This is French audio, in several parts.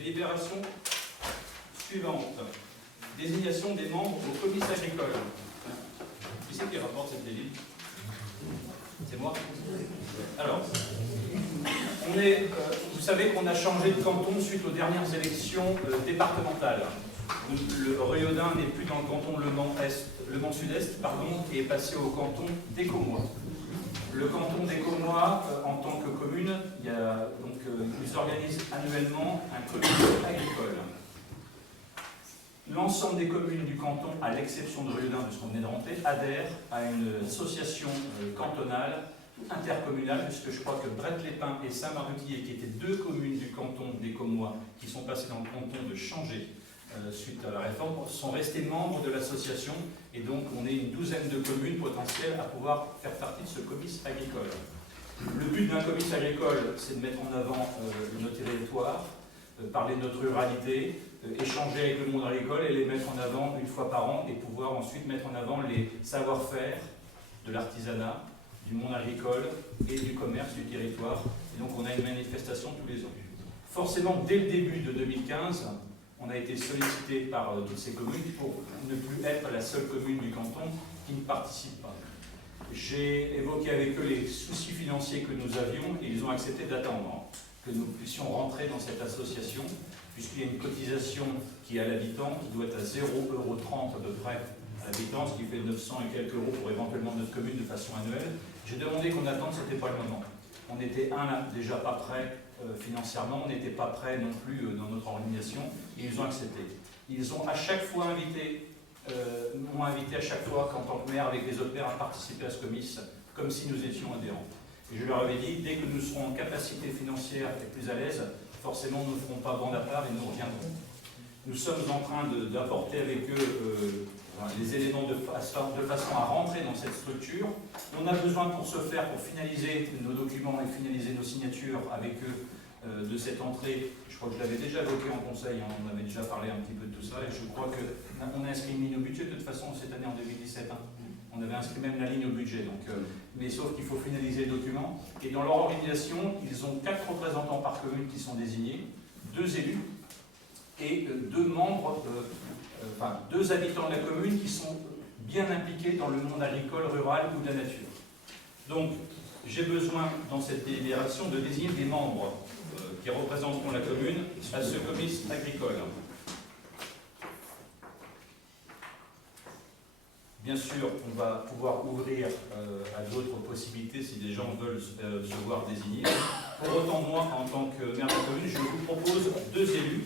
Délibération suivante. Désignation des membres au comice agricole. Qui c'est qui rapporte cette délib? C'est moi. Alors, vous savez qu'on a changé de canton suite aux dernières élections départementales. Le Riodin n'est plus dans le canton Le Mans Sud-Est, et est passé au canton d'Écommois. Le canton d'Écommois, en tant que commune, ils organisent annuellement un comice agricole. L'ensemble des communes du canton, à l'exception de Riodin, puisqu'on venait de rentrer, adhèrent à une association cantonale, intercommunale, puisque je crois que Brette-les-Pins et Saint-Marc-de-Tillet, qui étaient deux communes du canton d'Écommois, qui sont passées dans le canton de Changé suite à la réforme, sont restés membres de l'association, et donc on est une douzaine de communes potentielles à pouvoir faire partie de ce comice agricole. Le but d'un comice agricole, c'est de mettre en avant nos territoires, parler de notre ruralité, échanger avec le monde agricole et les mettre en avant une fois par an et pouvoir ensuite mettre en avant les savoir-faire de l'artisanat, du monde agricole et du commerce du territoire. Et donc on a une manifestation tous les ans. Forcément, dès le début de 2015, on a été sollicité par toutes ces communes pour ne plus être la seule commune du canton qui ne participe pas. J'ai évoqué avec eux les soucis financiers que nous avions et ils ont accepté d'attendre que nous puissions rentrer dans cette association, puisqu'il y a une cotisation qui est à l'habitant, qui doit être à 0,30 € à peu près à l'habitant, ce qui fait 900 et quelques euros pour éventuellement notre commune de façon annuelle. J'ai demandé qu'on attende, ce n'était pas le moment. On était déjà pas prêt financièrement, on n'était pas prêt non plus dans notre organisation, et ils ont accepté. Ils ont à chaque fois m'ont invité à chaque fois qu'en tant que maire avec les autres maires à participer à ce comice, comme si nous étions adhérents. Et je leur avais dit, dès que nous serons en capacité financière et plus à l'aise, forcément nous ne ferons pas bande à part et nous reviendrons. Nous sommes en train d'apporter avec eux les éléments de façon à rentrer dans cette structure. On a besoin pour ce faire, pour finaliser nos documents et finaliser nos signatures avec eux de cette entrée. Je crois que je l'avais déjà évoqué en conseil, on avait déjà parlé un petit peu de tout ça, et je crois qu'on a inscrit une ligne au budget de toute façon cette année en 2017. On avait inscrit même la ligne au budget, mais sauf qu'il faut finaliser le document. Et dans leur organisation, ils ont 4 représentants par commune qui sont désignés, 2 élus et 2 membres, 2 habitants de la commune qui sont bien impliqués dans le monde agricole, rural ou de la nature. Donc, j'ai besoin, dans cette délibération, de désigner des membres qui représenteront la commune à ce comice agricole. Bien sûr, on va pouvoir ouvrir à d'autres possibilités si des gens veulent se voir désignés. Pour autant, moi, en tant que maire de la commune, je vous propose 2 élus.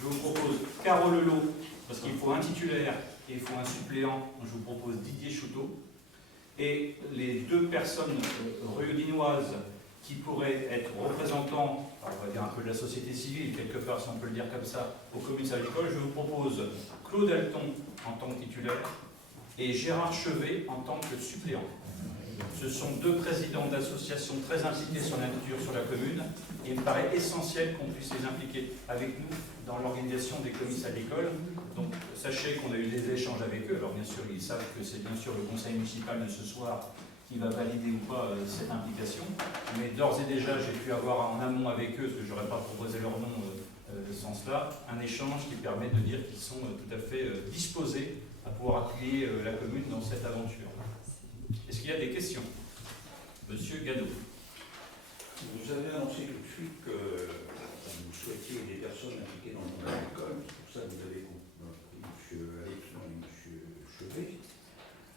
Je vous propose Carole Lelot, parce qu'il faut un titulaire et il faut un suppléant. Je vous propose Didier Chouteau. Et les 2 personnes riodinoises qui pourraient être représentants, on va dire un peu de la société civile, quelque part si on peut le dire comme ça, au comice agricole, je vous propose Claude Alton en tant que titulaire et Gérard Chevet en tant que suppléant. Ce sont 2 présidents d'associations très impliqués sur la nature, sur la commune, et il me paraît essentiel qu'on puisse les impliquer avec nous dans l'organisation des comices agricoles. Donc sachez qu'on a eu des échanges avec eux, alors bien sûr ils savent que c'est bien sûr le conseil municipal de ce soir qui va valider ou pas cette implication, mais d'ores et déjà j'ai pu avoir en amont avec eux, parce que je n'aurais pas proposé leur nom sans cela, un échange qui permet de dire qu'ils sont tout à fait disposés à pouvoir appuyer la commune dans cette aventure. Est-ce qu'il y a des questions? Monsieur Gadot. Vous avez annoncé tout de suite que vous souhaitiez des personnes impliquées dans le monde agricole, c'est pour ça que vous avez compris M. Alexandre et M. Chevet.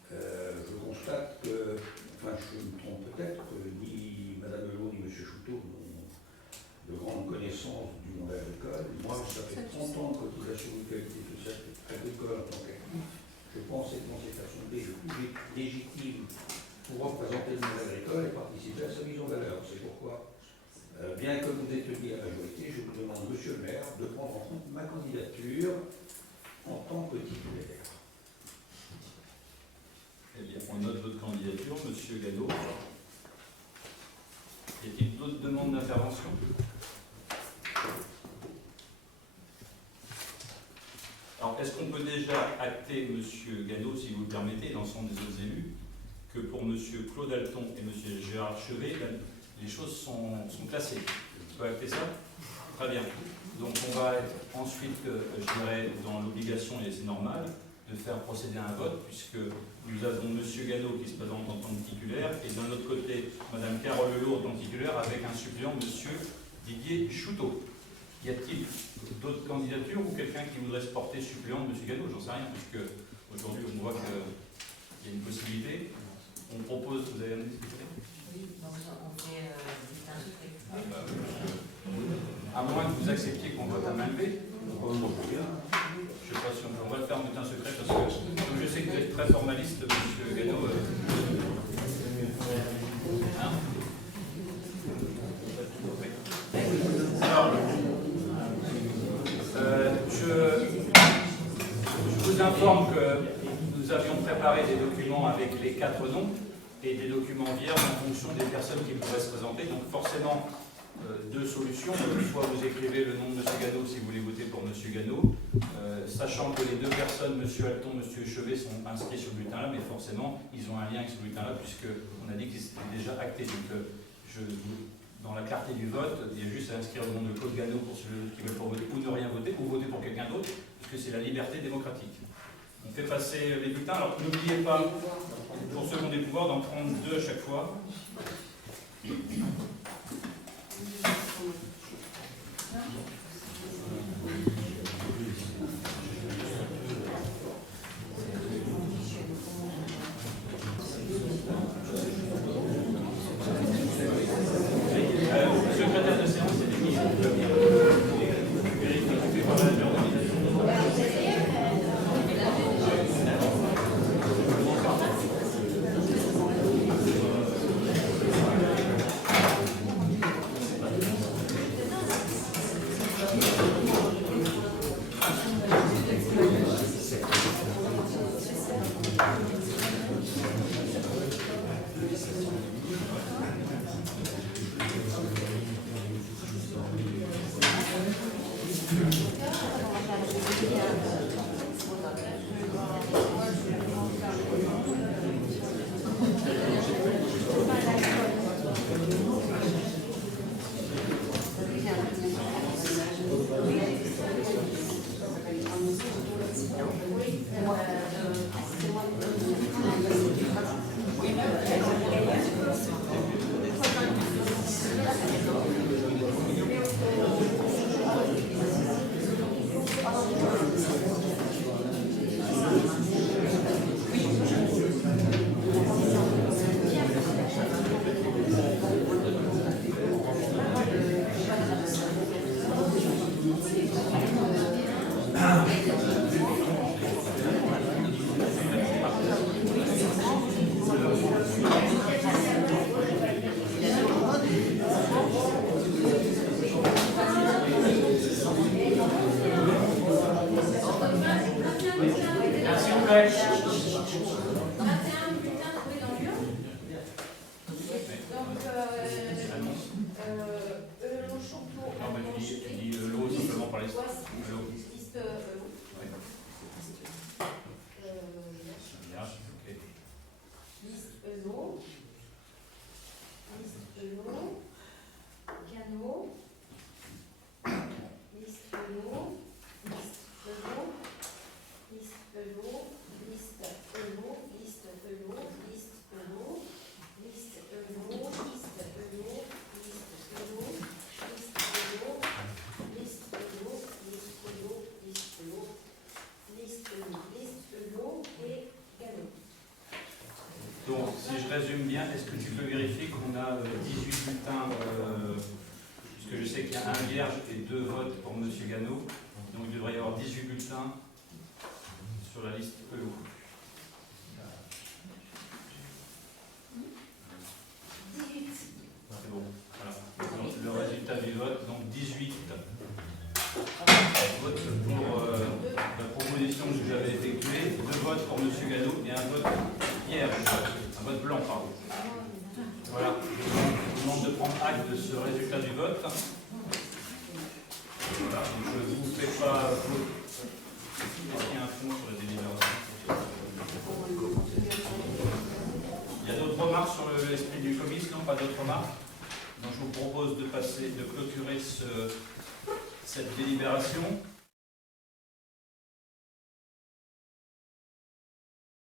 Je constate que, enfin je me trompe peut-être, ni Mme Lelot ni M. Chouteau n'ont de grandes connaissances du monde agricole. Moi, ça fait 30 ans de cotisation mutualité agricole en tant qu'actif. Je pense être dans cette assemblée le plus légitime pour représenter le monde agricole et participer à sa mise en valeur. C'est pourquoi, bien que vous déteniez la majorité, je vous demande, monsieur le maire, de prendre en compte ma candidature en tant que titulaire. Eh bien, on note votre candidature, monsieur Gadot. Y a-t-il d'autres demandes d'intervention? Alors, est-ce qu'on peut déjà acter, monsieur Gadot, si vous le permettez, et l'ensemble des autres élus, que pour monsieur Claude Alton et monsieur Gérard Chevet, les choses sont classées? On peut acter ça? Très bien. Donc on va être ensuite, je dirais, dans l'obligation, et c'est normal, de faire procéder à un vote, puisque nous avons M. Gano qui se présente en tant que titulaire, et d'un autre côté, Mme Carole Lelour en tant que titulaire, avec un suppléant, M. Didier Chouteau. Y a-t-il d'autres candidatures ou quelqu'un qui voudrait se porter suppléant de M. Gano? J'en sais rien, puisque aujourd'hui on voit qu'il y a une possibilité. On propose, vous avez un discuté? Oui, donc on fait un secret. À moins que vous acceptiez qu'on vote à main levée. Je ne sais pas si on va le faire en bulletin secret, parce que comme je sais que vous êtes très formaliste, M. Gano. Hein? Alors, je vous informe que nous avions préparé des documents avec les 4 noms et des documents vierges en fonction des personnes qui pourraient se présenter. Donc forcément, deux solutions. Soit vous écrivez le nom de M. Gano si vous voulez voter pour M. Gano, sachant que les deux personnes, M. Alton, M. Chevet, sont inscrits sur le bulletin-là, mais forcément, ils ont un lien avec ce bulletin-là, puisqu'on a dit qu'ils étaient déjà actés. Donc, dans la clarté du vote, il y a juste à inscrire le nom de Claude Gano pour ceux qui veulent pour voter, ou ne rien voter, ou voter pour quelqu'un d'autre, puisque c'est la liberté démocratique. On fait passer les bulletins. Alors, n'oubliez pas, pour ceux qui ont des pouvoirs, d'en prendre 2 à chaque fois. Secrétaire de séance, c'est qui? Vérifié par la Donc, si je résume bien, est-ce que tu peux vérifier qu'on a 18 bulletins, puisque je sais qu'il y a un vierge et 2 votes pour M. Gano, donc il devrait y avoir 18 bulletins sur la liste ELO. C'est bon, voilà. Donc, le résultat du vote, donc 18 votes pour la proposition que j'avais effectuée, 2 votes pour M. Gano et un vote vierge, un vote blanc, pardon. Voilà, je vous demande de prendre acte de ce résultat du vote. Voilà, donc je ne vous fais pas vote. Est-ce qu'il y a un fond sur la délibération? Il y a d'autres remarques sur l'esprit du comice? Non, pas d'autres remarques. Donc je vous propose de passer de clôturer cette délibération.